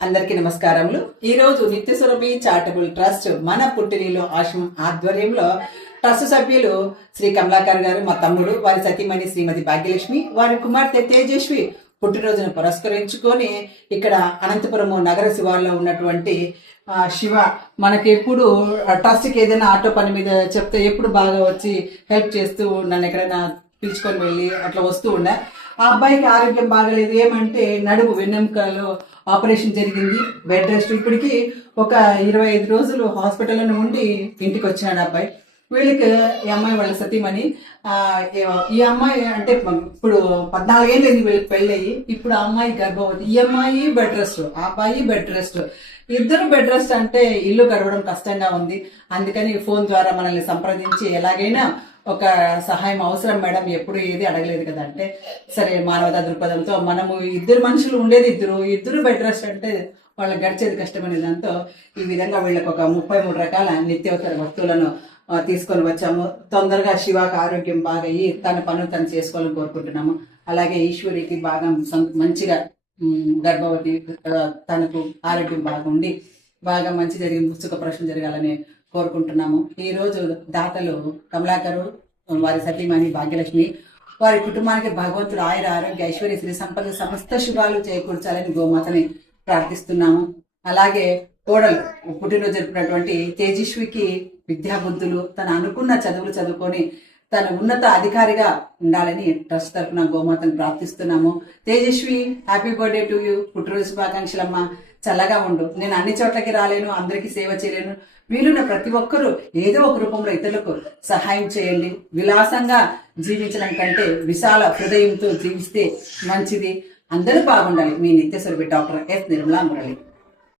అందరికీ నమస్కారములు. ఈ రోజు నిత్య సురభి చారిటబుల్ ట్రస్ట్ మన పుట్టినీలో ఆశ్రమం ఆధ్వర్యంలో ట్రస్ట్ సభ్యులు శ్రీ కమలాకర్ గారు మా తమ్ముడు వారి సతీమణి శ్రీమతి భాగ్యలక్ష్మి వారి కుమార్తె తేజస్వి పుట్టినరోజును పురస్కరించుకొని ఇక్కడ అనంతపురం నగర శివార్లో ఉన్నటువంటి శివ మనకి ఎప్పుడు ట్రస్ట్కి ఏదైనా ఆటో పని మీద చెప్తే ఎప్పుడు బాగా వచ్చి హెల్ప్ చేస్తూ నన్ను ఎక్కడైనా పిలుచుకొని వెళ్ళి అట్లా వస్తూ ఉండే. ఆ అబ్బాయికి ఆరోగ్యం బాగలేదు ఏమంటే నడుము వెన్నెముకలో ఆపరేషన్ జరిగింది. Bed rest. ఇప్పటికి ఒక ఇరవై ఐదు రోజులు హాస్పిటల్లోనే ఉండి ఇంటికి వచ్చాడు అబ్బాయి. వీళ్ళకి ఈ అమ్మాయి వాళ్ళ సతీమణి ఈ అమ్మాయి అంటే ఇప్పుడు పద్నాలుగేళ్ళు అయింది వీళ్ళకి పెళ్ళయి. ఇప్పుడు ఆ అమ్మాయి గర్భవతి. ఈ అమ్మాయి బెడ్ రెస్ట్ ఆ అబ్బాయి బెడ్ రెస్ట్. ఇద్దరు బెడ్ రెస్ట్ అంటే ఇల్లు గడవడం కష్టంగా ఉంది. అందుకని ఫోన్ ద్వారా మనల్ని సంప్రదించి ఎలాగైనా ఒక సహాయం అవసరం మేడం ఎప్పుడు ఏది అడగలేదు కదా అంటే సరే మానవతా దృక్పథంతో మనము ఇద్దరు మనుషులు ఉండేది ఇద్దరు ఇద్దరు బెడ్ రెస్ట్ అంటే వాళ్ళకి గడిచేది కష్టమనే దాంతో ఈ విధంగా వీళ్ళకి ఒక ముప్పై మూడు రకాల నిత్యవసర వస్తువులను తీసుకొని వచ్చాము. తొందరగా శివాకి ఆరోగ్యం బాగా అయ్యి తన పనులు తను చేసుకోవాలని కోరుకుంటున్నాము. అలాగే ఈశ్వరికి బాగా మంచిగా గర్భవతి తనకు ఆరోగ్యం బాగుండి బాగా మంచి జరిగి సుఖప్రశ్న జరగాలని కోరుకుంటున్నాము. ఈ రోజు దాతలు కమలాకరు వారి సతీమణి భాగ్యలక్ష్మి వారి కుటుంబానికి భగవంతుడు ఆయుర ఆరోగ్య ఐశ్వర్య శ్రీ సంపద సమస్త శుభాలు చేకూర్చాలని గోమాతని ప్రార్థిస్తున్నాము. అలాగే కోడలు పుట్టినరోజు జరిపినటువంటి తేజస్వికి విద్యాబుద్ధులు తను అనుకున్న చదువులు చదువుకొని తన ఉన్నత అధికారిగా ఉండాలని ట్రస్ట్ తరఫున గోమాతను ప్రార్థిస్తున్నాము. Tejaswi happy birthday to you. పుట్టినరోజు శుభాకాంక్షలమ్మ. చల్లగా ఉండు. నేను అన్ని చోట్లకి రాలేను అందరికీ సేవ చేయలేను. వీలున్న ప్రతి ఒక్కరూ ఏదో ఒక రూపంలో ఇతరులకు సహాయం చేయండి. విలాసంగా జీవించడం కంటే విశాల హృదయంతో జీవిస్తే మంచిది. అందరూ బాగుండాలి. మీ నిత్యస్వరూపి డాక్టర్ ఎస్ నిర్మలా మురళి.